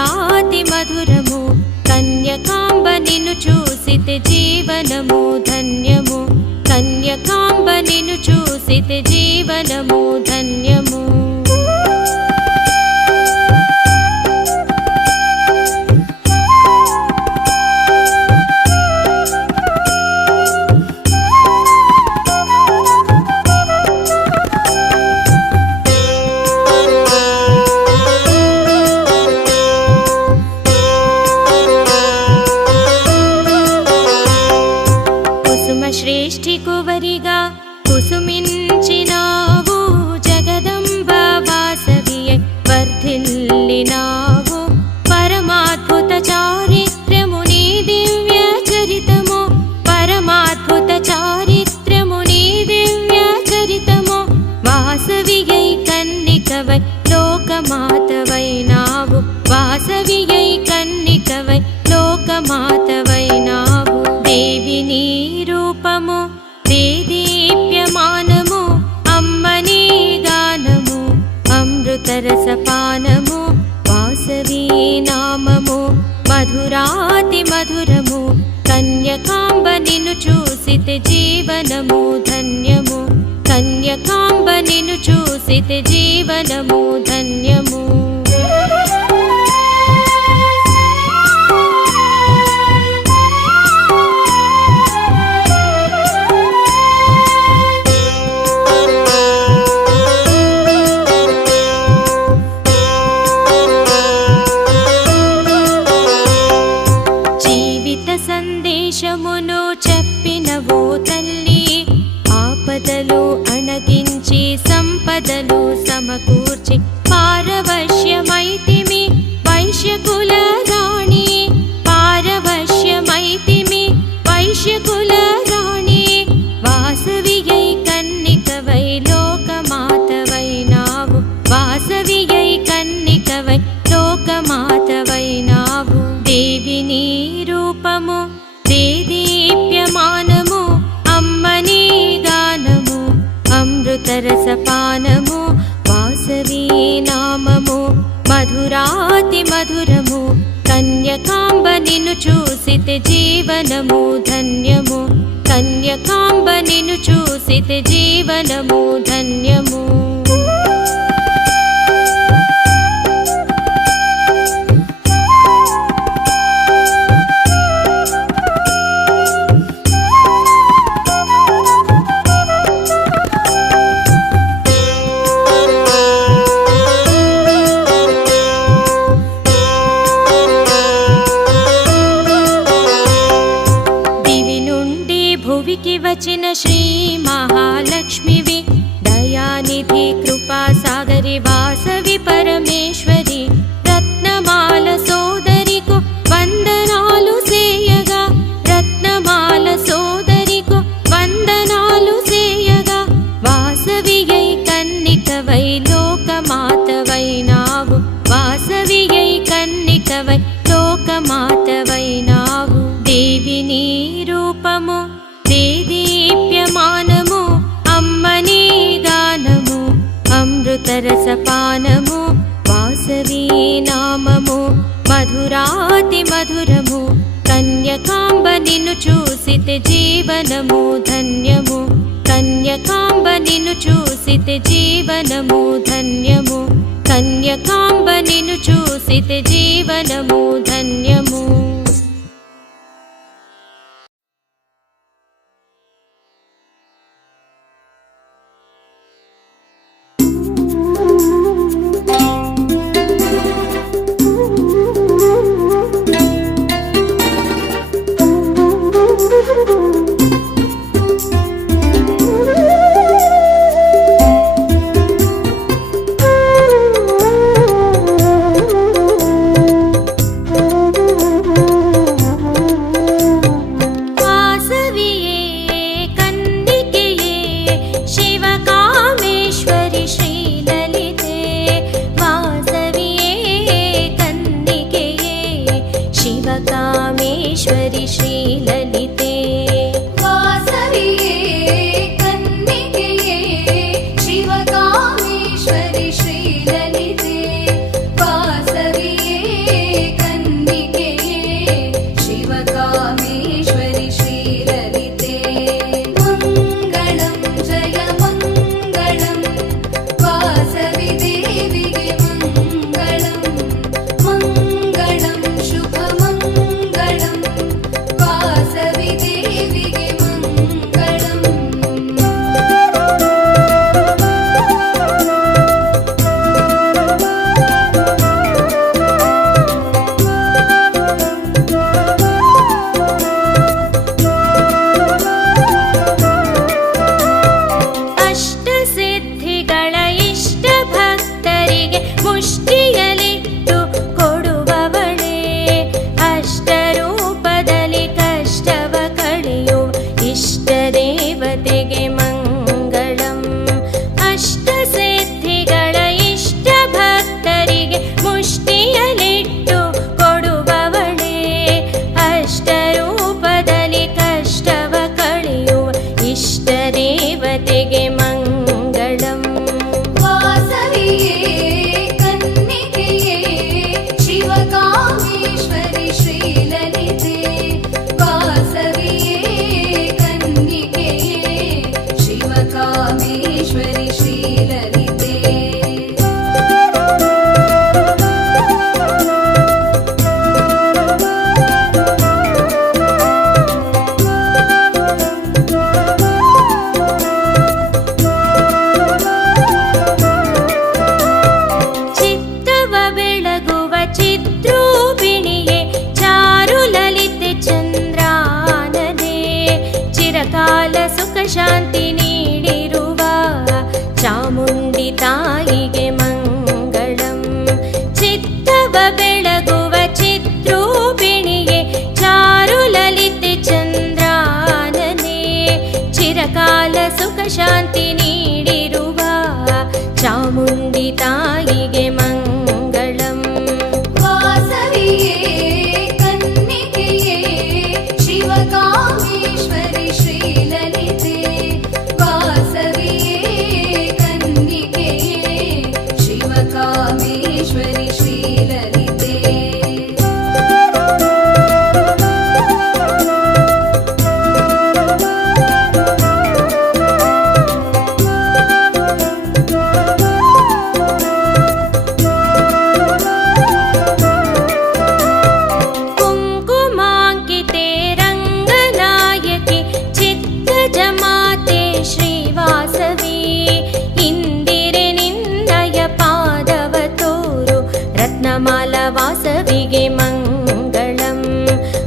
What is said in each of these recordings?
మధురాతి మధురము కన్యకాంబ నిన్ను చూసితే జీవనము ధన్యము కన్యకాంబ నిన్ను చూసితే జీవనము ధన్యము శ్రేష్ఠి కువరిగా కుసుమించినావు జగదంబ వాసవియై వర్ధిల్లినావు పరమాద్భుత చారిత్ర్యము నీ దివ్య చరితము పరమాద్భుత చారిత్ర్యము నీ దివ్య చరితము వాసవియై కన్నికవై లోకమాతవైనావు వాసవియై కన్నికవై లోకమాతవైనావు దేవి నీ రూపము దేదీప్యమానము అమ్మ నీ గానము అమృతరసపానము వాసవీ నామము మధురాతి మధురము కన్యకాంబ నిన్ను చూసితే జీవనము ధన్యము కన్యకాంబ నిన్ను చూసితే జీవనము ధన్యము సందేశమును చెప్పినవో తల్లి ఆపదలు అణగించి సంపదలు సమకూర్చి పారవశ్యమైతిమి వైశ్యకుల రాణి పారవశ్యమైతిమి వైశ్యకుల రాణి వాసవియై కన్నికవై లోకమాతవైనావు వాసవియై కన్నికవై లోకమాతవైనావు దేవి నీ రూపము దేదీప్యమానము అమ్మ నీ గానము అమృతరసపానము వాసవీ నామము మధురాతి మధురము కన్యకాంబ నిన్ను చూసితే జీవనము ధన్యము కన్యకాంబ నిన్ను చూసితే జీవనము ధన్యము భువికి వచ్చిన శ్రీ మహాలక్ష్మివి దయానిధి కృపా సాగరి వాసవి పరమేశ్వరి రత్నమాల సోదరికు వందనాలు సేయగా రత్నమాల సోదరికు వందనాలు సేయగా వాసవియై కన్నికవై లోకమాతవైనావు వాసవియై కన్నికవై లోకమాతవైనావు దేవి నీ రూపము దేదీప్యమానము అమ్మ నీ గానము అమృతరసపానము వాసవీ నామము మధురాతి మధురము కన్యకాంబ నిన్ను చూసితే జీవనము ధన్యము కన్యకాంబ నిన్ను చూసితే జీవనము ధన్యము కన్యకాంబ నిన్ను చూసితే జీవనము ధన్యము ಶಾಂತಿ ನೀಡಿರುವ ಚಾಮುಂಡಿ ತಾಯಿಗೆ ಮಂಗಳಂ. ವಾಸವಿಯೇ ಕನ್ನಿಕೆಯೇ ಶಿವಕಾಮೇಶ್ವರಿ ಶ್ರೀಲಲಿತೆ. ವಾಸವಿಯೇ ಕನ್ನಿಕೆಯೇ ಶಿವಕಾಮೇಶ್ವರಿ ಶ್ರೀಲಲಿತೆ. ಕುಂಕುಮಾಂಕಿತೆ ರಂಗನಾಯಕಿ ಚಿತ್ತಜಮಾತೆ ಶ್ರೀವಾಸವಿ. ಇಂದಿರೆ ನಿನ್ನಯ ಪಾದವ ತೋರು ರತ್ನಮಾಲ ವಾಸವಿಗೆ ಮಂಗಳಂ.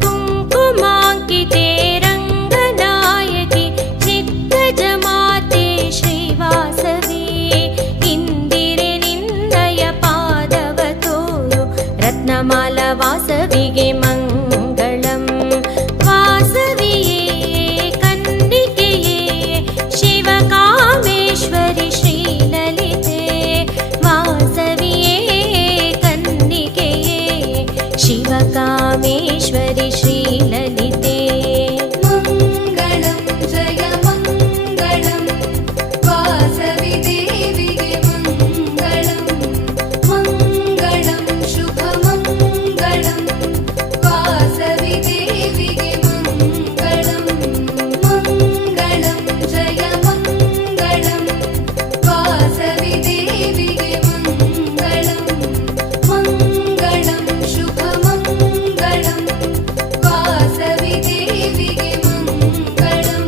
ಕುಂಕುಮಾಂಕಿತೆ ರಂಗನಾಯಕಿ ಚಿತ್ತಜಮಾತೆ ಶ್ರೀವಾಸವಿ. ಇಂದಿರೆ ನಿನ್ನಯ ಪಾದವ ತೋರು ರತ್ನಮಾಲ ವಾಸವಿಗೆ ಮಂಗಳಂ. ವಾಸವಿಯೇ ಕನ್ನಿಕೆಯೇ ಶಿವಕಾಮೇಶ್ವರಿ ಶ್ರೀಲಲಿತೆ. ವಾಸವಿಯೇ ಕನ್ನಿಕೆಯೇ ಶಿವಕಾಮೇಶ್ವರಿ ಶ್ರೀಲಲಿತೆ. ಮಂಗಳಂ ಜಯ ಮಂಗಳಂ ವಾಸವಿ ದೇವಿಗೆ ಮಂಗಳಂ. ಮಂಗಳಂ ಶುಭ ಮಂಗಳಂ ವಾಸವಿ ದೇವಿಗೆ ಮಂಗಳಂ. ಮಂಗಳಂ ಜಯ ಮಂಗಳಂ ವಾಸವಿ ದೇವಿಗೆ ಮಂಗಳಂ. ಮಂಗಳಂ ಶುಭ ಮಂಗಳಂ ವಾಸವಿ ದೇವಿಗೆ ಮಂಗಳಂ.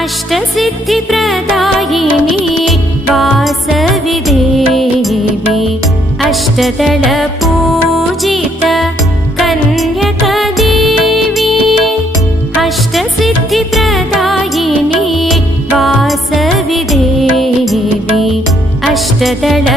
अष्टसिद्धिप्रदायिनी वासवि देवी. अष्टदल पूजित कन्यका देवी. अष्टसिद्धिप्रदायिनी वासवि देवी. अष्टदल